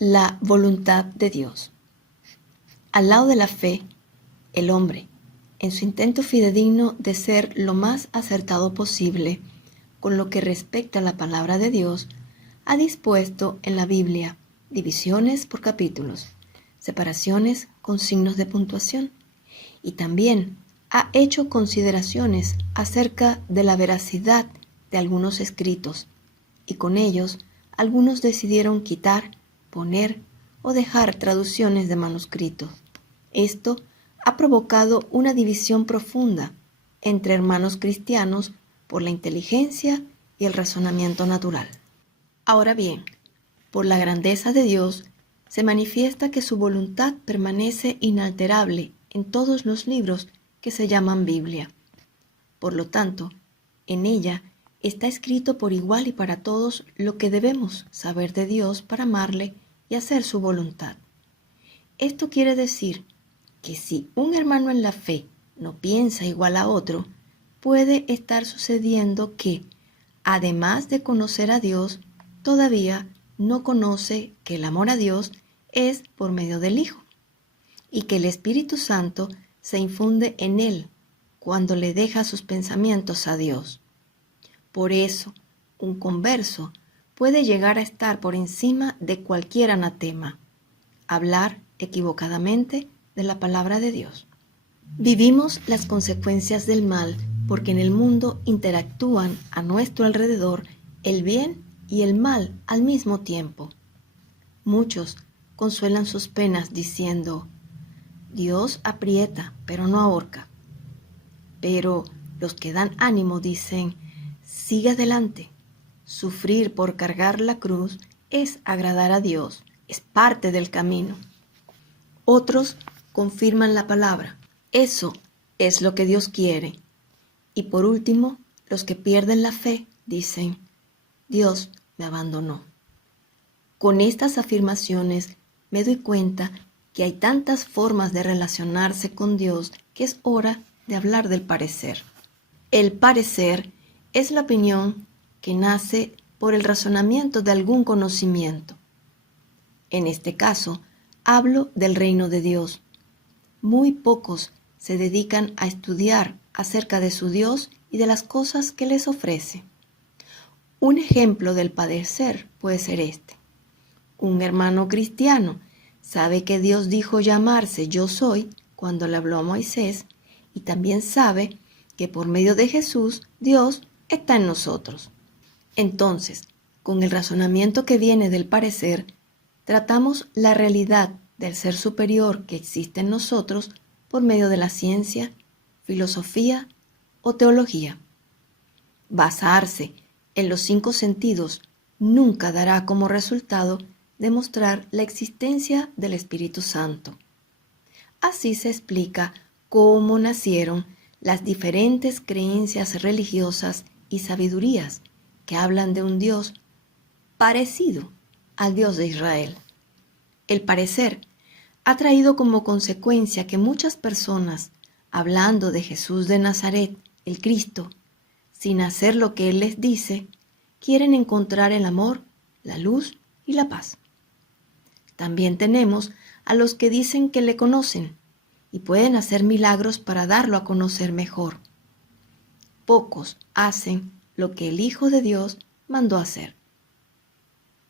La voluntad de Dios. Al lado de la fe, el hombre, en su intento fidedigno de ser lo más acertado posible con lo que respecta a la palabra de Dios, ha dispuesto en la Biblia divisiones por capítulos, separaciones con signos de puntuación, y también ha hecho consideraciones acerca de la veracidad de algunos escritos, y con ellos algunos decidieron quitar, poner o dejar traducciones de manuscritos. Esto ha provocado una división profunda entre hermanos cristianos por la inteligencia y el razonamiento natural. Ahora bien, por la grandeza de Dios, se manifiesta que su voluntad permanece inalterable en todos los libros que se llaman Biblia. Por lo tanto, en ella está escrito por igual y para todos lo que debemos saber de Dios para amarle y hacer su voluntad. Esto quiere decir que si un hermano en la fe no piensa igual a otro, puede estar sucediendo que, además de conocer a Dios, todavía no conoce que el amor a Dios es por medio del Hijo, y que el Espíritu Santo se infunde en él cuando le deja sus pensamientos a Dios. Por eso, un converso puede llegar a estar por encima de cualquier anatema, hablar equivocadamente de la palabra de Dios. Vivimos las consecuencias del mal porque en el mundo interactúan a nuestro alrededor el bien y el mal al mismo tiempo. Muchos consuelan sus penas diciendo: Dios aprieta, pero no ahorca. Pero los que dan ánimo dicen: sigue adelante. Sufrir por cargar la cruz es agradar a Dios, es parte del camino. Otros confirman la palabra. Eso es lo que Dios quiere. Y por último, los que pierden la fe dicen: Dios me abandonó. Con estas afirmaciones me doy cuenta que hay tantas formas de relacionarse con Dios que es hora de hablar del parecer. El parecer es la opinión que nace por el razonamiento de algún conocimiento. En este caso, hablo del reino de Dios. Muy pocos se dedican a estudiar acerca de su Dios y de las cosas que les ofrece. Un ejemplo del padecer puede ser este. Un hermano cristiano sabe que Dios dijo llamarse Yo Soy cuando le habló a Moisés, y también sabe que por medio de Jesús Dios está en nosotros. Entonces, con el razonamiento que viene del parecer, tratamos la realidad del ser superior que existe en nosotros por medio de la ciencia, filosofía o teología. Basarse en los 5 sentidos nunca dará como resultado demostrar la existencia del Espíritu Santo. Así se explica cómo nacieron las diferentes creencias religiosas y sabidurías que hablan de un Dios parecido al Dios de Israel. El parecer ha traído como consecuencia que muchas personas, hablando de Jesús de Nazaret, el Cristo, sin hacer lo que Él les dice, quieren encontrar el amor, la luz y la paz. También tenemos a los que dicen que le conocen y pueden hacer milagros para darlo a conocer mejor. Pocos hacen lo que el Hijo de Dios mandó hacer.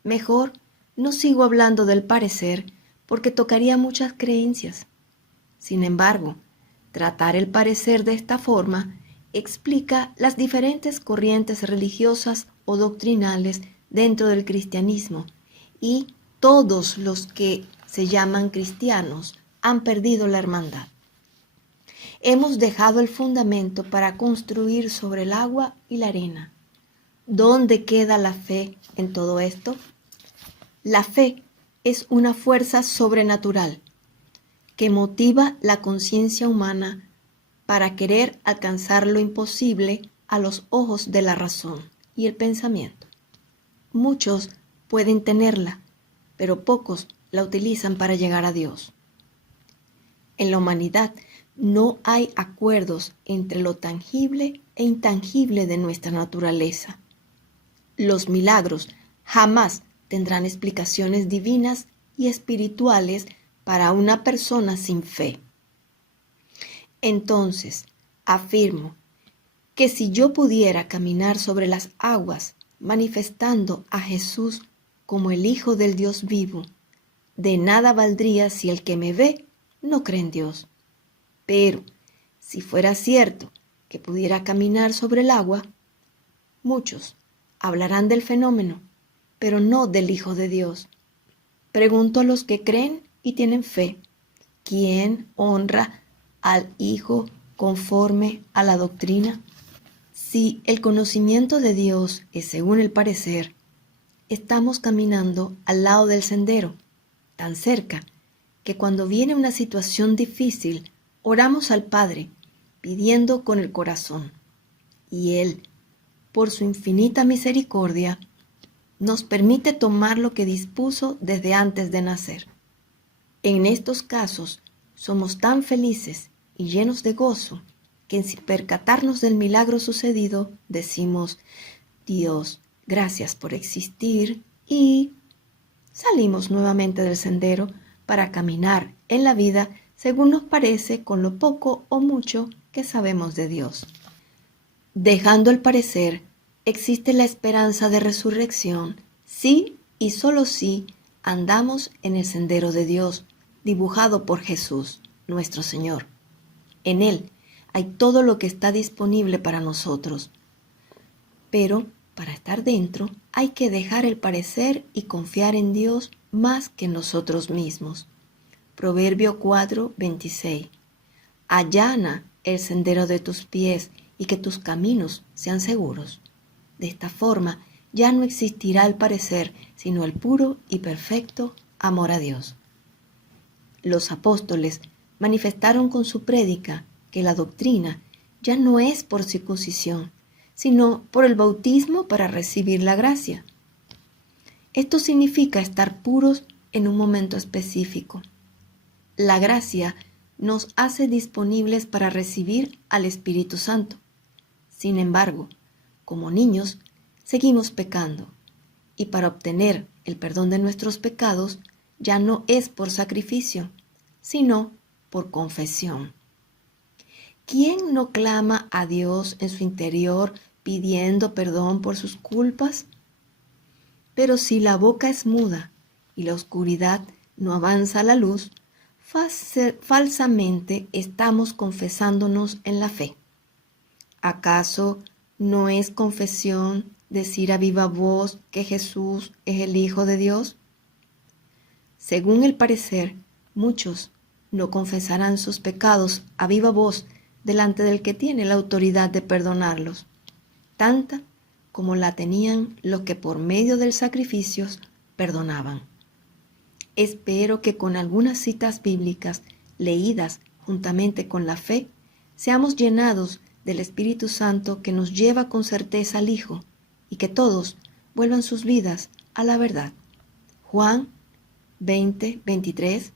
Mejor no sigo hablando del parecer porque tocaría muchas creencias. Sin embargo, tratar el parecer de esta forma explica las diferentes corrientes religiosas o doctrinales dentro del cristianismo, y todos los que se llaman cristianos han perdido la hermandad. Hemos dejado el fundamento para construir sobre el agua y la arena. ¿Dónde queda la fe en todo esto? La fe es una fuerza sobrenatural que motiva la conciencia humana para querer alcanzar lo imposible a los ojos de la razón y el pensamiento. Muchos pueden tenerla, pero pocos la utilizan para llegar a Dios. En la humanidad no hay acuerdos entre lo tangible e intangible de nuestra naturaleza. Los milagros jamás tendrán explicaciones divinas y espirituales para una persona sin fe. Entonces, afirmo que si yo pudiera caminar sobre las aguas, manifestando a Jesús como el Hijo del Dios vivo, de nada valdría si el que me ve no cree en Dios. Pero, si fuera cierto que pudiera caminar sobre el agua, muchos hablarán del fenómeno, pero no del Hijo de Dios. Pregunto a los que creen y tienen fe, ¿quién honra al Hijo conforme a la doctrina? Si el conocimiento de Dios es según el parecer, estamos caminando al lado del sendero, tan cerca que cuando viene una situación difícil, oramos al Padre, pidiendo con el corazón, y Él, por su infinita misericordia, nos permite tomar lo que dispuso desde antes de nacer. En estos casos, somos tan felices y llenos de gozo que sin percatarnos del milagro sucedido, decimos, Dios, gracias por existir, y salimos nuevamente del sendero para caminar en la vida según nos parece con lo poco o mucho que sabemos de Dios. Dejando el parecer, existe la esperanza de resurrección si y solo si andamos en el sendero de Dios, dibujado por Jesús, nuestro Señor. En Él hay todo lo que está disponible para nosotros. Pero para estar dentro hay que dejar el parecer y confiar en Dios más que en nosotros mismos. Proverbio 4:26. Allana el sendero de tus pies y que tus caminos sean seguros. De esta forma ya no existirá el parecer, sino el puro y perfecto amor a Dios. Los apóstoles manifestaron con su prédica que la doctrina ya no es por circuncisión, sino por el bautismo para recibir la gracia. Esto significa estar puros en un momento específico. La gracia nos hace disponibles para recibir al Espíritu Santo. Sin embargo, como niños, seguimos pecando, y para obtener el perdón de nuestros pecados ya no es por sacrificio, sino por confesión. ¿Quién no clama a Dios en su interior pidiendo perdón por sus culpas? Pero si la boca es muda y la oscuridad no avanza a la luz, falsamente estamos confesándonos en la fe. ¿Acaso no es confesión decir a viva voz que Jesús es el Hijo de Dios? Según el parecer, muchos no confesarán sus pecados a viva voz delante del que tiene la autoridad de perdonarlos, tanta como la tenían los que por medio del sacrificio perdonaban. Espero que con algunas citas bíblicas leídas juntamente con la fe, seamos llenados del Espíritu Santo que nos lleva con certeza al Hijo, y que todos vuelvan sus vidas a la verdad. Juan 20:23,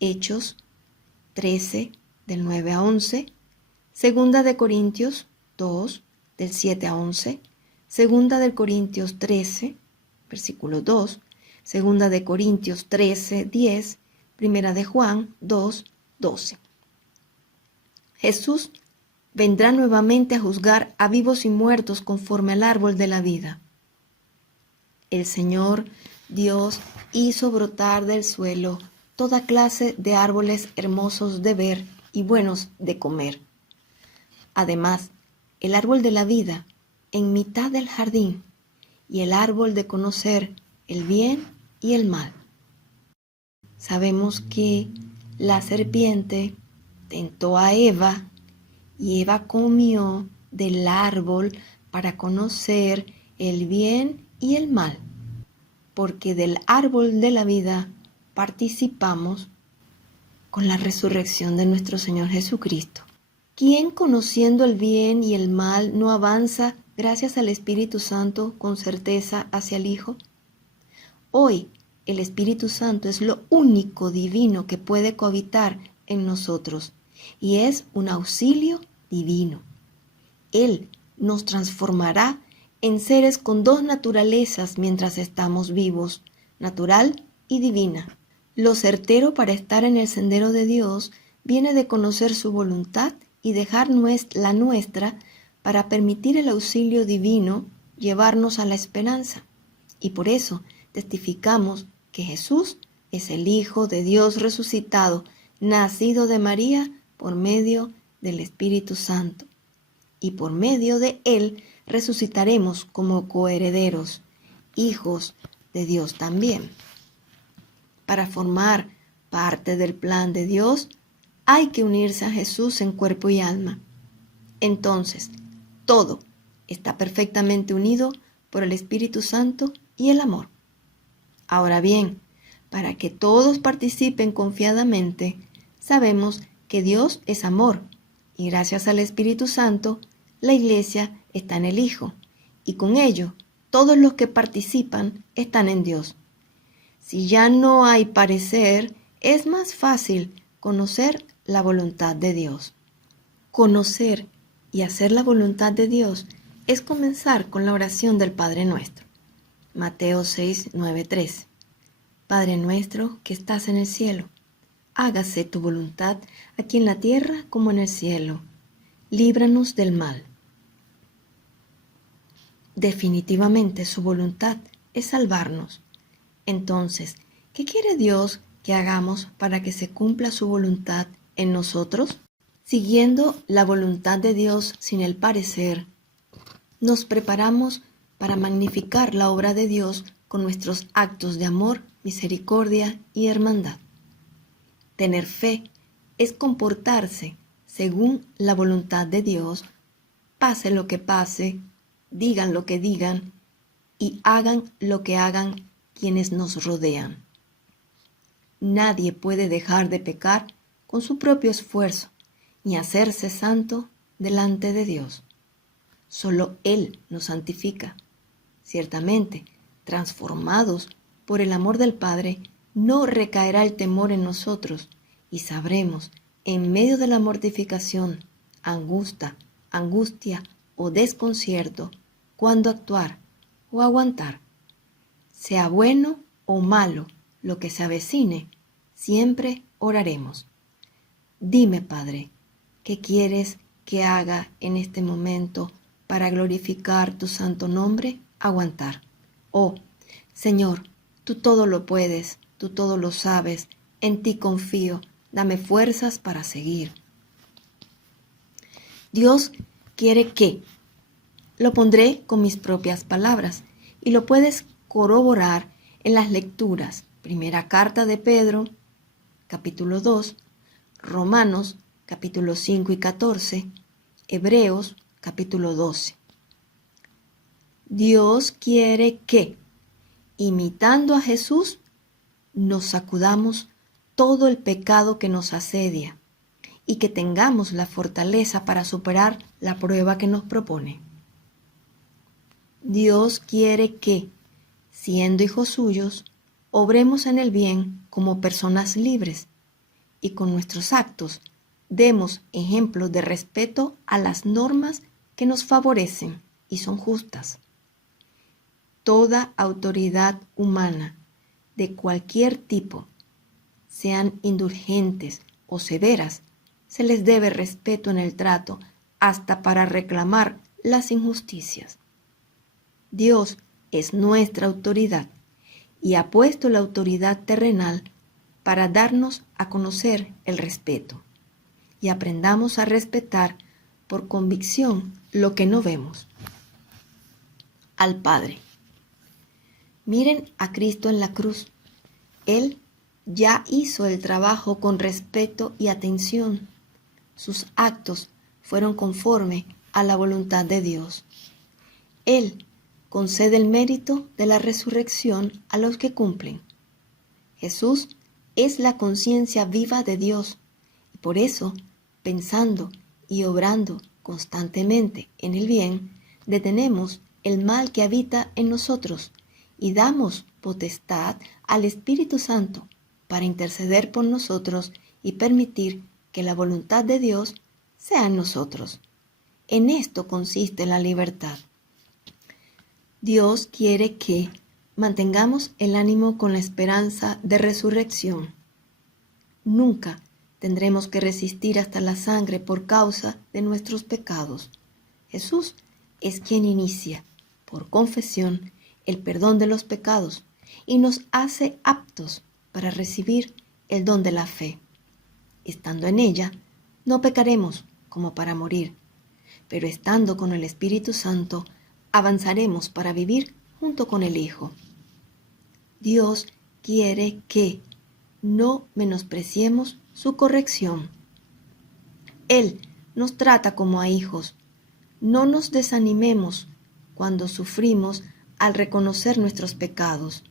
Hechos 13, del 9 a 11, Segunda de Corintios 2, del 7 a 11, Segunda de Corintios 13, versículo 2, Segunda de Corintios 13, 10, Primera de Juan 2, 12. Jesús vendrá nuevamente a juzgar a vivos y muertos conforme al árbol de la vida. El Señor Dios hizo brotar del suelo toda clase de árboles hermosos de ver y buenos de comer. Además, el árbol de la vida en mitad del jardín y el árbol de conocer el bien y el mal. Sabemos que la serpiente tentó a Eva y Eva comió del árbol para conocer el bien y el mal, porque del árbol de la vida participamos con la resurrección de nuestro Señor Jesucristo. ¿Quién conociendo el bien y el mal no avanza gracias al Espíritu Santo con certeza hacia el Hijo? Hoy el Espíritu Santo es lo único divino que puede cohabitar en nosotros y es un auxilio divino. Él nos transformará en seres con dos naturalezas mientras estamos vivos, natural y divina, Lo certero para estar en el sendero de Dios viene de conocer su voluntad y dejar la nuestra para permitir el auxilio divino llevarnos a la esperanza. Y por eso testificamos que Jesús es el Hijo de Dios resucitado, nacido de María por medio del Espíritu Santo. Y por medio de Él resucitaremos como coherederos, hijos de Dios también. Para formar parte del plan de Dios, hay que unirse a Jesús en cuerpo y alma. Entonces, todo está perfectamente unido por el Espíritu Santo y el amor. Ahora bien, para que todos participen confiadamente, sabemos que Dios es amor, y gracias al Espíritu Santo, la Iglesia está en el Hijo, y con ello, todos los que participan están en Dios. Si ya no hay parecer, es más fácil conocer la voluntad de Dios. Conocer y hacer la voluntad de Dios es comenzar con la oración del Padre Nuestro. Mateo 6, 9, 13. Padre nuestro que estás en el cielo, hágase tu voluntad aquí en la tierra como en el cielo. Líbranos del mal. Definitivamente su voluntad es salvarnos. Entonces, ¿qué quiere Dios que hagamos para que se cumpla su voluntad en nosotros? Siguiendo la voluntad de Dios sin el parecer, nos preparamos para magnificar la obra de Dios con nuestros actos de amor, misericordia y hermandad. Tener fe es comportarse según la voluntad de Dios, pase lo que pase, digan lo que digan y hagan lo que hagan quienes nos rodean. Nadie puede dejar de pecar con su propio esfuerzo, ni hacerse santo delante de Dios. Solo Él nos santifica. Ciertamente, transformados por el amor del Padre, no recaerá el temor en nosotros y sabremos, en medio de la mortificación, angustia o desconcierto, cuándo actuar o aguantar. Sea bueno o malo lo que se avecine, siempre oraremos. Dime, Padre, ¿qué quieres que haga en este momento para glorificar tu santo nombre? Aguantar. Oh, Señor, tú todo lo puedes, tú todo lo sabes, en ti confío, dame fuerzas para seguir. Dios quiere que, lo pondré con mis propias palabras, y lo puedes corroborar en las lecturas. Primera carta de Pedro, capítulo 2, Romanos, capítulo 5 y 14, Hebreos, capítulo 12. Dios quiere que, imitando a Jesús, nos sacudamos todo el pecado que nos asedia y que tengamos la fortaleza para superar la prueba que nos propone. Dios quiere que, siendo hijos suyos, obremos en el bien como personas libres y con nuestros actos demos ejemplo de respeto a las normas que nos favorecen y son justas. Toda autoridad humana, de cualquier tipo, sean indulgentes o severas, se les debe respeto en el trato hasta para reclamar las injusticias. Dios es nuestra autoridad y ha puesto la autoridad terrenal para darnos a conocer el respeto y aprendamos a respetar por convicción lo que no vemos. Al Padre. Miren a Cristo en la cruz. Él ya hizo el trabajo con respeto y atención. Sus actos fueron conforme a la voluntad de Dios. Él concede el mérito de la resurrección a los que cumplen. Jesús es la conciencia viva de Dios y por eso, pensando y obrando constantemente en el bien, detenemos el mal que habita en nosotros y damos potestad al Espíritu Santo para interceder por nosotros y permitir que la voluntad de Dios sea en nosotros. En esto consiste la libertad. Dios quiere que, Mantengamos el ánimo con la esperanza de resurrección. Nunca tendremos que resistir hasta la sangre por causa de nuestros pecados. Jesús es quien inicia, por confesión, el perdón de los pecados y nos hace aptos para recibir el don de la fe. Estando en ella, no pecaremos como para morir, pero estando con el Espíritu Santo, avanzaremos para vivir junto con el Hijo. Dios quiere que no menospreciemos su corrección. Él nos trata como a hijos. No nos desanimemos cuando sufrimos al reconocer nuestros pecados.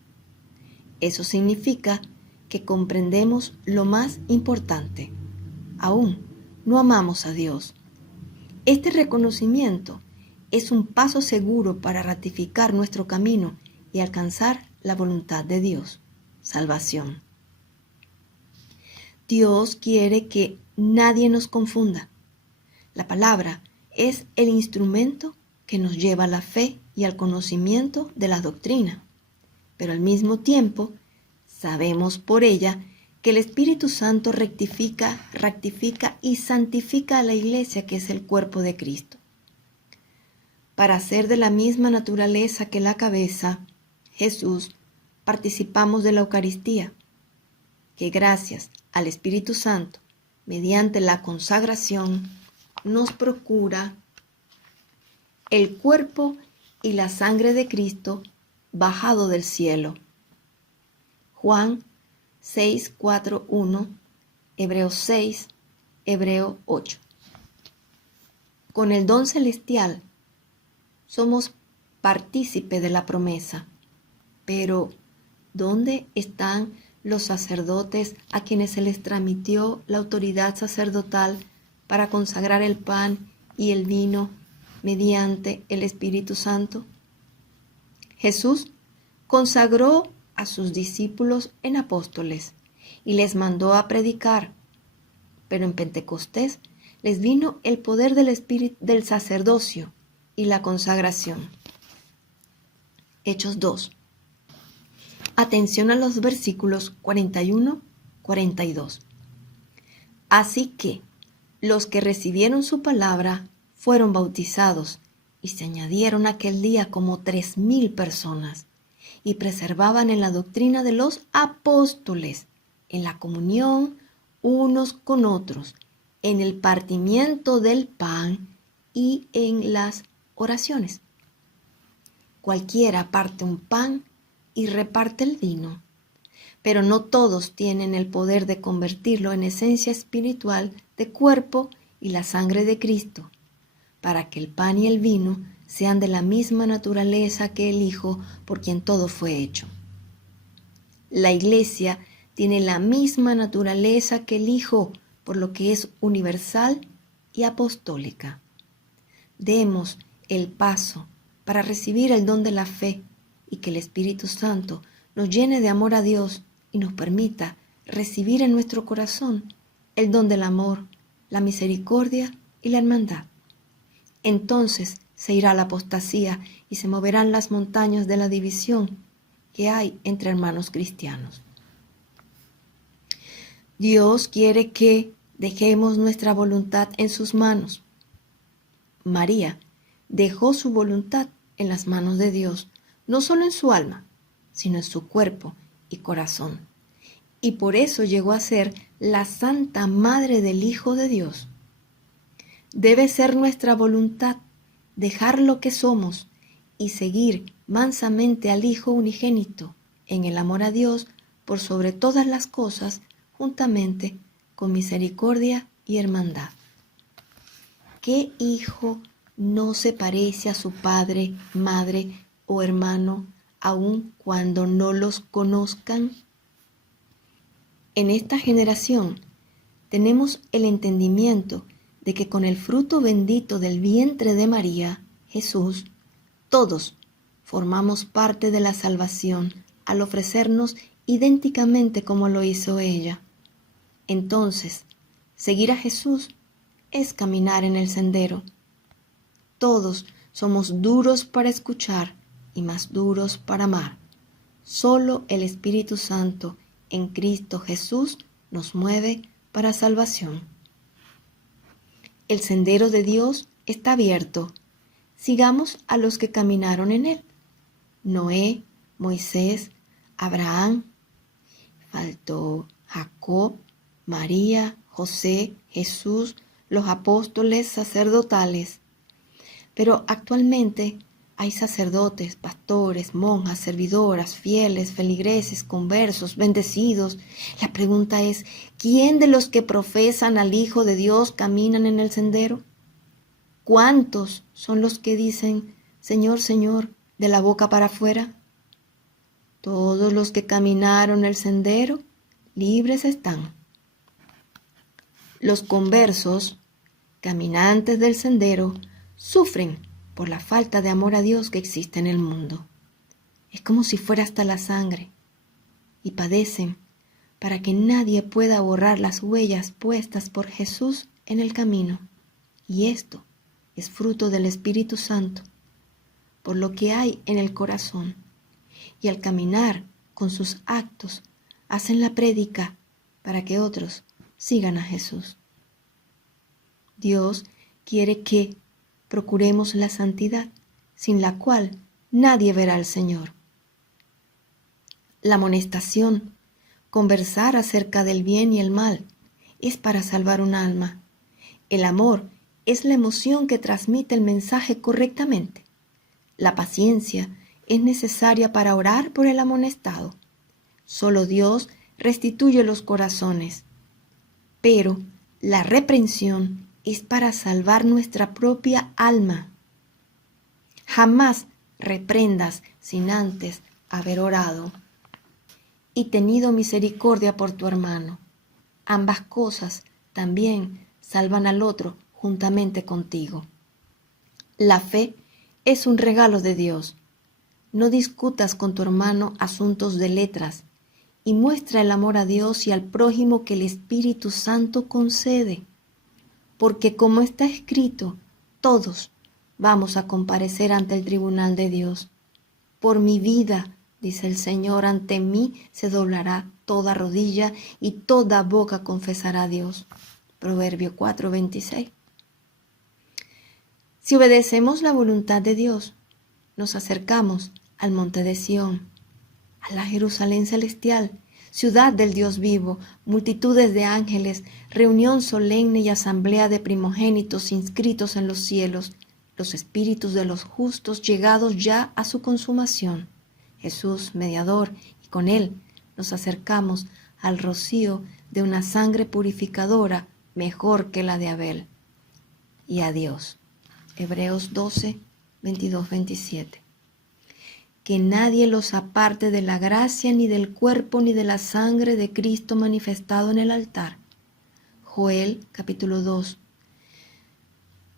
Eso significa que comprendemos lo más importante. Aún no amamos a Dios. Este reconocimiento es un paso seguro para ratificar nuestro camino y alcanzar la voluntad de Dios, salvación. Dios quiere que nadie nos confunda. La palabra es el instrumento que nos lleva a la fe y al conocimiento de la doctrina, pero al mismo tiempo sabemos por ella que el Espíritu Santo rectifica y santifica a la Iglesia, que es el cuerpo de Cristo. Para ser de la misma naturaleza que la cabeza, Jesús, participamos de la Eucaristía, que gracias al Espíritu Santo, mediante la consagración, nos procura el cuerpo y la sangre de Cristo bajado del cielo. Juan 6, 4, 1, Hebreos 6, Hebreo 8. Con el don celestial somos partícipe de la promesa, pero ¿dónde están los sacerdotes a quienes se les transmitió la autoridad sacerdotal para consagrar el pan y el vino mediante el Espíritu Santo? Jesús consagró a sus discípulos en apóstoles y les mandó a predicar, pero en Pentecostés les vino el poder del Espíritu del sacerdocio y la consagración. Hechos 2. Atención a los versículos 41-42. Así que los que recibieron su palabra fueron bautizados, y se añadieron aquel día como 3,000 personas, y preservaban en la doctrina de los apóstoles, en la comunión unos con otros, en el partimiento del pan y en las oraciones. Cualquiera parte un pan y reparte el vino, pero no todos tienen el poder de convertirlo en esencia espiritual de cuerpo y la sangre de Cristo, para que el pan y el vino sean de la misma naturaleza que el Hijo, por quien todo fue hecho. La Iglesia tiene la misma naturaleza que el Hijo, por lo que es universal y apostólica. Demos el paso para recibir el don de la fe y que el Espíritu Santo nos llene de amor a Dios y nos permita recibir en nuestro corazón el don del amor, la misericordia y la hermandad. Entonces se irá la apostasía y se moverán las montañas de la división que hay entre hermanos cristianos. Dios quiere que dejemos nuestra voluntad en sus manos. María dejó su voluntad en las manos de Dios, no solo en su alma, sino en su cuerpo y corazón. Y por eso llegó a ser la Santa Madre del Hijo de Dios. Debe ser nuestra voluntad dejar lo que somos y seguir mansamente al Hijo unigénito en el amor a Dios por sobre todas las cosas, juntamente con misericordia y hermandad. ¿Qué hijo no se parece a su padre, madre o hermano, aun cuando no los conozcan? En esta generación tenemos el entendimiento de que con el fruto bendito del vientre de María, Jesús, todos formamos parte de la salvación al ofrecernos idénticamente como lo hizo ella. Entonces, seguir a Jesús es caminar en el sendero. Todos somos duros para escuchar y más duros para amar. Solo el Espíritu Santo en Cristo Jesús nos mueve para salvación. El sendero de Dios está abierto. Sigamos a los que caminaron en él. Noé, Moisés, Abraham, faltó Jacob, María, José, Jesús, los apóstoles sacerdotales. Pero actualmente hay sacerdotes, pastores, monjas, servidoras, fieles, feligreses, conversos, bendecidos. La pregunta es, ¿quién de los que profesan al Hijo de Dios caminan en el sendero? ¿Cuántos son los que dicen, Señor, Señor, de la boca para afuera? Todos los que caminaron el sendero, libres están. Los conversos, caminantes del sendero, sufren por la falta de amor a Dios que existe en el mundo. Es como si fuera hasta la sangre, y padecen para que nadie pueda borrar las huellas puestas por Jesús en el camino. Y esto es fruto del Espíritu Santo, por lo que hay en el corazón. Y al caminar con sus actos, hacen la prédica para que otros sigan a Jesús. Dios quiere que procuremos la santidad, sin la cual nadie verá al Señor. La amonestación, conversar acerca del bien y el mal, es para salvar un alma. El amor es la emoción que transmite el mensaje correctamente. La paciencia es necesaria para orar por el amonestado. Solo Dios restituye los corazones. Pero la reprensión es para salvar nuestra propia alma. Jamás reprendas sin antes haber orado y tenido misericordia por tu hermano. Ambas cosas también salvan al otro juntamente contigo. La fe es un regalo de Dios. No discutas con tu hermano asuntos de letras y muestra el amor a Dios y al prójimo que el Espíritu Santo concede. Porque como está escrito, todos vamos a comparecer ante el tribunal de Dios. Por mi vida, dice el Señor, ante mí se doblará toda rodilla y toda boca confesará a Dios. Proverbio 4:26. Si obedecemos la voluntad de Dios, nos acercamos al monte de Sión, a la Jerusalén celestial, ciudad del Dios vivo, multitudes de ángeles, reunión solemne y asamblea de primogénitos inscritos en los cielos, los espíritus de los justos llegados ya a su consumación. Jesús, mediador, y con él nos acercamos al rocío de una sangre purificadora mejor que la de Abel. Y a Dios. Hebreos 12, 22, 27. Que nadie los aparte de la gracia, ni del cuerpo, ni de la sangre de Cristo manifestado en el altar. Joel, capítulo 2,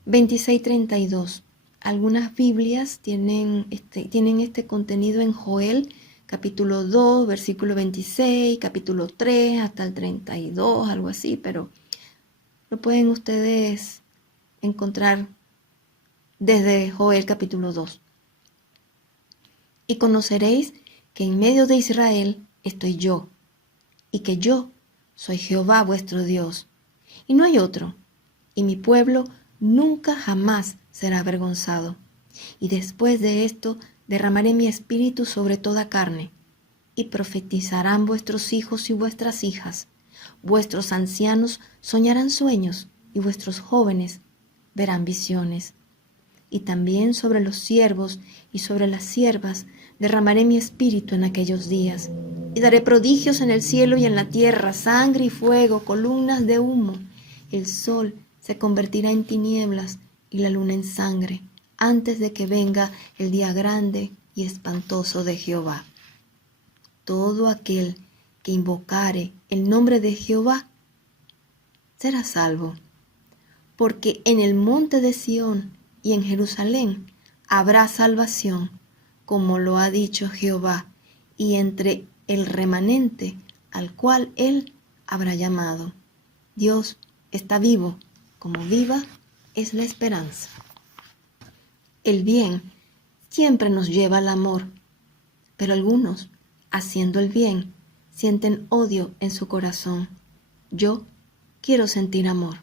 26-32. Algunas Biblias tienen este contenido en Joel, capítulo 2, versículo 26, capítulo 3, hasta el 32, algo así, pero lo pueden ustedes encontrar desde Joel, capítulo 2. Y conoceréis que en medio de Israel estoy yo, y que yo soy Jehová vuestro Dios, y no hay otro, y mi pueblo nunca jamás será avergonzado. Y después de esto derramaré mi espíritu sobre toda carne, y profetizarán vuestros hijos y vuestras hijas, vuestros ancianos soñarán sueños, y vuestros jóvenes verán visiones. Y también sobre los siervos y sobre las siervas derramaré mi espíritu en aquellos días. Y daré prodigios en el cielo y en la tierra, sangre y fuego, columnas de humo. El sol se convertirá en tinieblas y la luna en sangre, antes de que venga el día grande y espantoso de Jehová. Todo aquel que invocare el nombre de Jehová será salvo. Porque en el monte de Sión y en Jerusalén habrá salvación, como lo ha dicho Jehová, y entre el remanente al cual él habrá llamado. Dios está vivo, como viva es la esperanza. El bien siempre nos lleva al amor, pero algunos haciendo el bien, sienten odio en su corazón. Yo quiero sentir amor.